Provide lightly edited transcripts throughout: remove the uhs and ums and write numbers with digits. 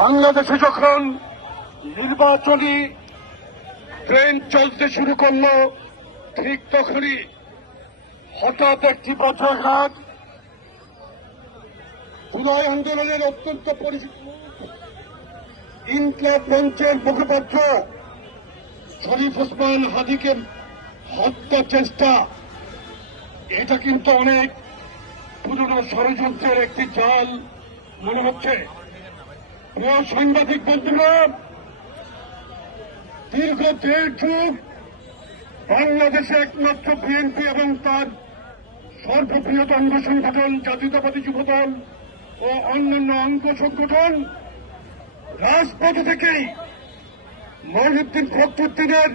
বাংলাদেশে যখন নির্বাচনী ট্রেন চলতে শুরু করলো, ঠিক তখনই হঠাৎ একটি বজ্রাঘাত জুলাই আন্দোলনের অত্যন্ত পরিচিত ইনকিলাব মঞ্চের মুখপাত্র শরীফ ওসমান হাদিকে হত্যা চেষ্টা, এটা কিন্তু অনেক পুরনো ষড়যন্ত্রের একটি জাল মনে হচ্ছে। প্রিয় সাংবাদিক বন্ধুরা, দীর্ঘ 1.5 যুগ বাংলাদেশে একমাত্র বিএনপি এবং তার সর্ববৃহৎ অঙ্গ সংগঠন জাতীয়তাবাদী যুবদল ও অন্যান্য অঙ্গ সংগঠন রাজপথে থেকেই মঈনুদ্দিন ফখরুদ্দিনের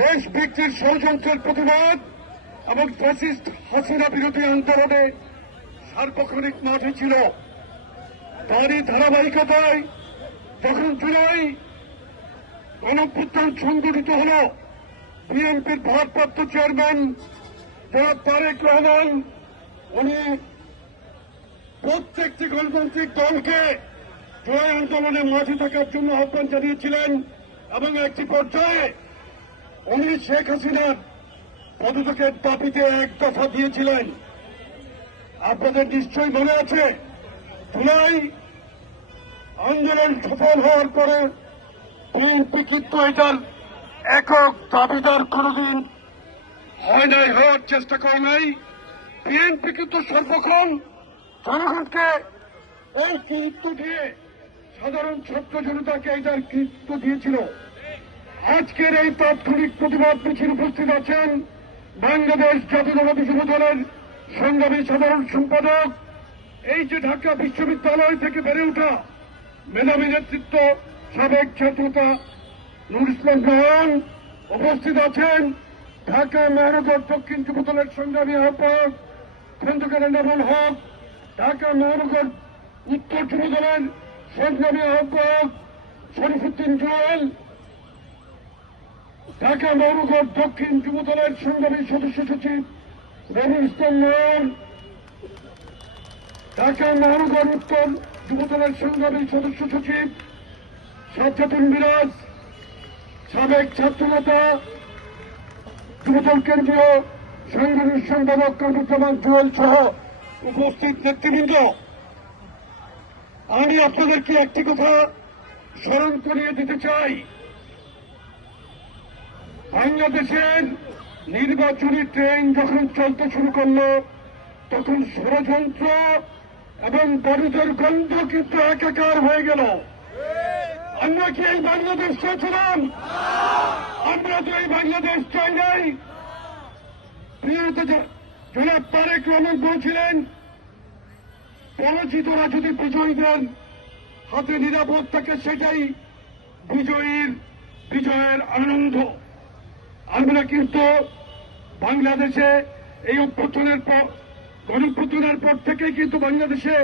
দেশ বিক্রির ষড়যন্ত্রের প্রতিবাদ এবং ফ্যাসিস্ট হাসিনা বিরোধী আন্দোলনে সার্বক্ষণিক মাঠে ছিল। তারই ধারাবাহিকতায় যখন জুলাই গণঅভ্যুত্থান সংগঠিত হল, বিএনপির ভারপ্রাপ্ত চেয়ারম্যান জনাব তারেক রহমান উনি প্রত্যেকটি গণতান্ত্রিক দলকে জুলাই আন্দোলনে মাঠে থাকার জন্য আহ্বান জানিয়েছিলেন এবং একটি পর্যায়ে উনি শেখ হাসিনার পদত্যাগের দাবিতে এক দফা দিয়েছিলেন। আপনাদের নিশ্চয়ই মনে আছে, জুলাই আন্দোলন সফল হওয়ার পরে বিএনপি কিন্তু এটার একক দাবিদার কোনদিন হয় নাই, হওয়ার চেষ্টা করে নাই। বিএনপি কিন্তু সর্বক্ষণ জনগণকে এই কৃতিত্ব দিয়ে, সাধারণ ছাত্র জনতাকে এটার কৃতিত্ব দিয়েছিল। আজকের এই তাৎক্ষণিক প্রতিবাদ মিছিল উপস্থিত আছেন বাংলাদেশ জাতীয়তাবাদী যুবদলের সংগ্রামী সাধারণ সম্পাদক, এই যে ঢাকা বিশ্ববিদ্যালয় থেকে বেড়ে ওঠা মেধাবী নেতৃত্ব সাবেক ছাত্রতা নুর ইসলাম গ্রহণ, উপস্থিত আছেন ঢাকা মহানগর দক্ষিণ যুবদলের সংগ্রামী আহ্বায়ক খন্দকার এনামুল হক, ঢাকা মহানগর উত্তর যুবদলের সংগ্রামী আহ্বায়ক শরীফুদ্দিন জুয়েল, ঢাকা মহানগর দক্ষিণ যুবদলের সংগ্রামী সদস্য সচিব রবি ইসলাম নয়ন, ঢাকা মহানগর উত্তর যুবদলের সংগ্রামী সদস্য সচিব সাজ্জাদুল মিরাজ, সাবেক ছাত্রনেতা যুবদল কেন্দ্রীয় সংগ্রামী সম্পাদক কামরুজ্জামান জুয়েল সহ উপস্থিত নেতৃবৃন্দ, আমি আপনাদেরকে একটি কথা স্মরণ করিয়ে দিতে চাই। বাংলাদেশের নির্বাচনী ট্রেন যখন চলতে শুরু করল, তখন ষড়যন্ত্র এবং বারুদের গন্ধ কিন্তু একাকার হয়ে গেল। আমরা কি এই বাংলাদেশ চেয়েছিলাম? আমরা তো এই বাংলাদেশ চাই নাই। জনাব তারেক রহমান বলেছিলেন, পরাজিতরা যদি বিজয়ীদের হাতে নিরাপদ থাকে, সেটাই বিজয়ের আনন্দ। আমরা কিন্তু বাংলাদেশে এই গণঅভ্যুত্থানের পর থেকেই কিন্তু বাংলাদেশে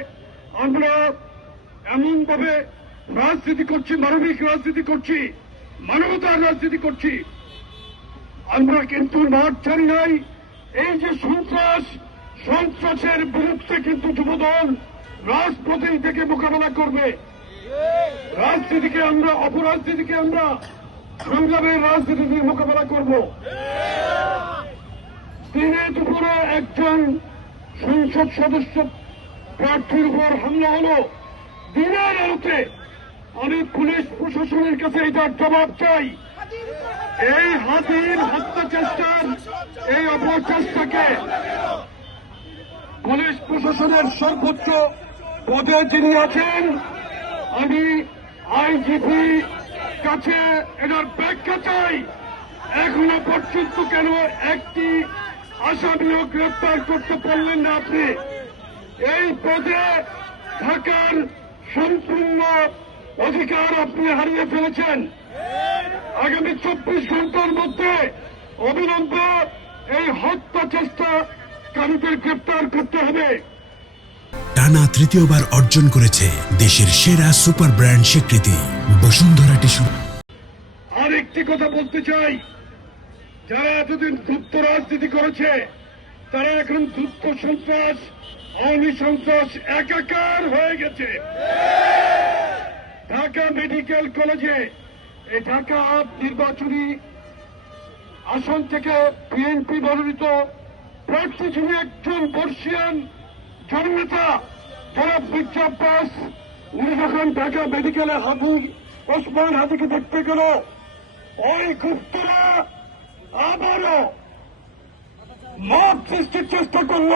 আমরা এমনভাবে রাজনীতি করছি, মানবিক রাজনীতি করছি, মানবতার রাজনীতি করছি। আমরা কিন্তু মাঠ ছাড়ি নাই। এই যে সন্ত্রাসের বিরুদ্ধে কিন্তু যুবদল রাজপথেই থেকে মোকাবেলা করবে। রাজনীতিকে আমরা, অপরাজনীতিকে আমরা সংগ্রামের রাজনীতি দিয়ে মোকাবেলা করব। দিনে দুপুরে একজন সংসদ সদস্য প্রার্থীর উপর হামলা হল, দিনের আলোতে আমি পুলিশ প্রশাসনের কাছে এটার জবাব চাই। এই হাতির হত্যা চেষ্টার, এই অপচেষ্টাকে পুলিশ প্রশাসনের সর্বোচ্চ পদে যিনি আছেন, আমি আইজিপি কাছে এটার ব্যাখ্যা চাই। এখনো পর্যন্ত কেন একটি আসামিও গ্রেপ্তার করতে পারলেন না আপনি? এই পদে থাকার সম্পূর্ণ অধিকার আপনি হারিয়ে ফেলেছেন। আগামী 24 ঘন্টার মধ্যে অবিলম্বে এই হত্যা চেষ্টাকারীদের গ্রেপ্তার করতে হবে। টানা তৃতীয়বার অর্জন করেছে দেশের সেরা সুপার ব্র্যান্ড স্বীকৃতি বসুন্ধরা টিস্যু। আরেকটি কথা বলতে চাই, যারা এতদিন গুপ্ত রাজনীতি করেছে, তারা এখন গুপ্ত সন্ত্রাস, আওয়ামী সন্ত্রাস একাকার হয়ে গেছে। ঢাকা ঢাকা মেডিকেল কলেজে এই ঢাকা নির্বাচনী আসন থেকে বিএনপি মনোনীত প্রার্থী যিনি একজন বর্ষিয়ান জননেতা জনাব মির্জা আব্বাস, উনি যখন ঢাকা মেডিকেলে ওসমান হাদিকে দেখতে গেল, ওই গুপ্তরা আবারও মত সৃষ্টির চেষ্টা করল।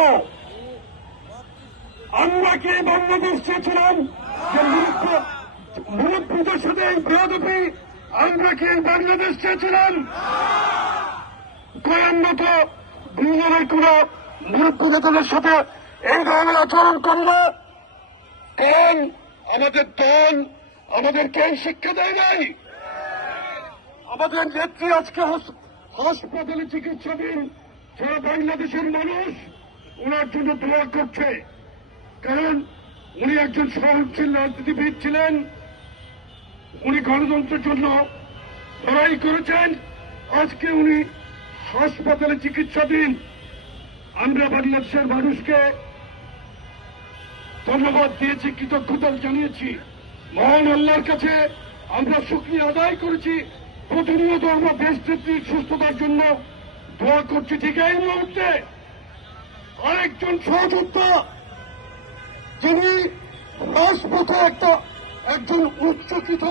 আমরা কি বাংলাদেশ চেয়েছিলাম যে মুরব্বীদের সাথে এই বেয়াদবি? আমরা কি বাংলাদেশ চেয়েছিলাম? কয়ান্নত দুজনের কোন মুরব্বী নেতাদের সাথে এই ধরনের আচরণ করলে কোন আমাদের দল আমাদেরকে এই শিক্ষা দেয় নাই? আমাদের নেত্রী আজকে হাসপাতালে চিকিৎসাধীন, সারা বাংলাদেশের মানুষ ওনার জন্য দোয়া করছে, কারণ উনি একজন সহনশীল রাজনীতিবিদ ছিলেন। উনি গণতন্ত্রের জন্য লড়াই করেছেন। আজকে উনি হাসপাতালে চিকিৎসাধীন। আমরা বাংলাদেশের মানুষকে ধন্যবাদ দিয়েছি, কৃতজ্ঞতা জানিয়েছি। মহান আল্লাহর কাছে আমরা শুকরিয়া আদায় করেছি। প্রতিনিয়ত আমরা দেশ নেত্রীর সুস্থতার জন্য দোয়া করছি। ঠিক এই মুহূর্তে আরেকজন সহযোদ্ধা যিনি রাজপথে একজন উচ্চকিত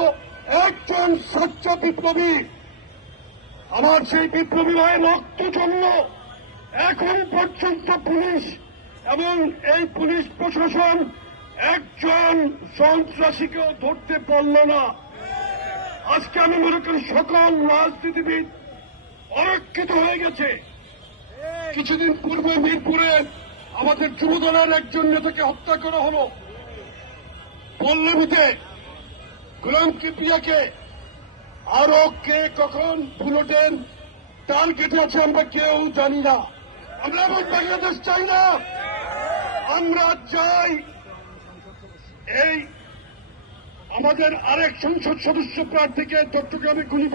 একজন সচ্চা বিপ্লবী, আমার সেই বিপ্লবী ভাইয়ের রক্ত জন্য এখন পর্যন্ত পুলিশ এবং এই পুলিশ প্রশাসন একজন সন্ত্রাসীকেও ধরতে পারল না। আজকে আমি মনে করি সকল রাজনীতিবিদ অরক্ষিত হয়ে গেছে। কিছুদিন পূর্বে মিরপুরে আমাদের যুবদলের একজন নেতাকে হত্যা করা হল। পল্লবীতে গোলাম কিবরিয়াকে, আরো কে কখন বুলেটের টার্গেটে আছে আমরা কেউ জানি না। আমরা এমন বাংলাদেশ চাই না। আমরা চাই এই আমাদের আরেক সংসদ সদস্য প্রার্থীকে চট্টগ্রামে গুলি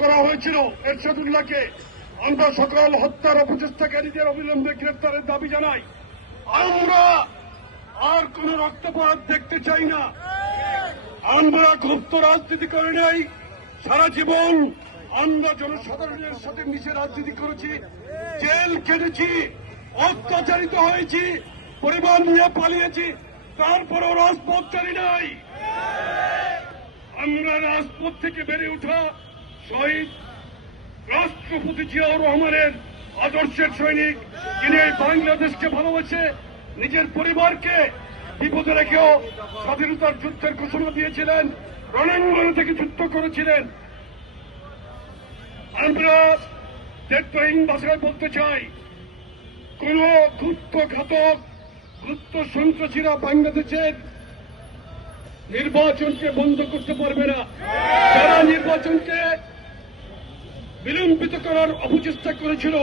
করা হয়েছিল এরশাদুল্লাহকে। আমরা সকল হত্যার অপচেষ্টাকারীদের অবিলম্বে গ্রেপ্তারের দাবি জানাই। আমরা আর কোন রক্তপাত দেখতে চাই না। আমরা গুপ্ত রাজনীতি করে নাই। সারা জীবন আমরা জনসাধারণের সাথে মিশে রাজনীতি করেছি, জেল কেটেছি, অত্যাচারিত হয়েছি, পরিবার নিয়ে পালিয়েছি, তারপরেও রাজপথ চালি নাই। আমরা রাজপথ থেকে বেড়ে ওঠা শহীদ রাষ্ট্রপতি জিয়াউর রহমানের আদর্শের সৈনিক, যিনি এই বাংলাদেশকে ভালোবাসে নিজের পরিবারকে বিপদে রেখেও স্বাধীনতার যুদ্ধের ঘোষণা দিয়েছিলেন, রণাঙ্গন থেকে যুদ্ধ করেছিলেন। আমরা দেশহীন ভাষায় বলতে চাই, কোন গুপ্তঘাতক গুপ্ত সন্ত্রাসীরা বাংলাদেশের নির্বাচনকে বন্ধ করতে পারবে না। যারা নির্বাচনকে বিলম্বিত করার অপচেষ্টা করেছিল,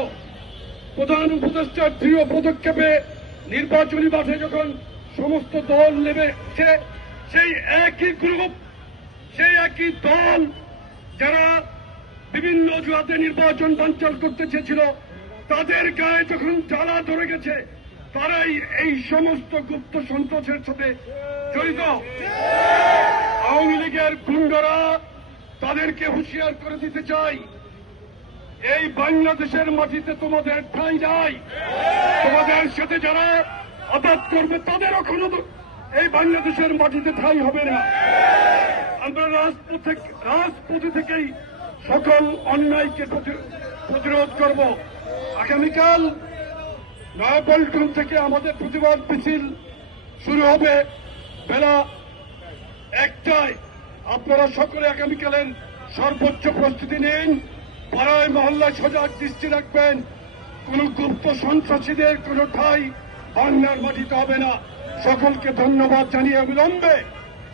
প্রধান উপদেষ্টার দৃঢ় পদক্ষেপে নির্বাচনী মাঠে যখন সমস্ত দল নেমেছে, সেই একই গ্রুপ, সেই একই দল যারা বিভিন্ন অজুহাতে নির্বাচন বানচাল করতে চেয়েছিল, তাদের গায়ে যখন জ্বালা ধরে গেছে, তারাই এই সমস্ত গুপ্ত সন্ত্রাসের সাথে জড়িত। আওয়ামী লীগের গুন্ডারা তাদেরকে হুঁশিয়ার করে দিতে চাই, এই বাংলাদেশের মাটিতে তোমাদের ঠাঁই নাই। তোমাদের সাথে যারা আঘাত করবে তাদেরও কোনো এই বাংলাদেশের মাটিতে ঠাঁই হবে না। আমরা রাজপথে থেকেই সকল অন্যায়কে প্রতিরোধ করব। আগামীকাল নয়াপল্টন থেকে আমাদের প্রতিবাদ মিছিল শুরু হবে বেলা 1টায়। আপনারা সকলে আগামীকালের সর্বোচ্চ প্রস্তুতি নিন। পাড়ায় মহল্লায় সজাগ দৃষ্টি রাখবেন। কোন গুপ্ত সন্ত্রাসীদের কোন ঠাঁই বাংলার মাটিতে হবে না। সকলকে ধন্যবাদ জানিয়ে অবিলম্বে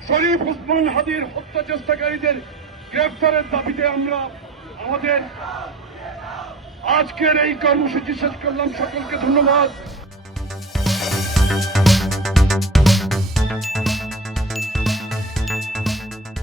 শরীফ ওসমান হাদির হত্যা চেষ্টাকারীদের গ্রেফতারের দাবিতে আমরা আমাদের আজকের এই কর্মসূচি শেষ করলাম। সকলকে ধন্যবাদ।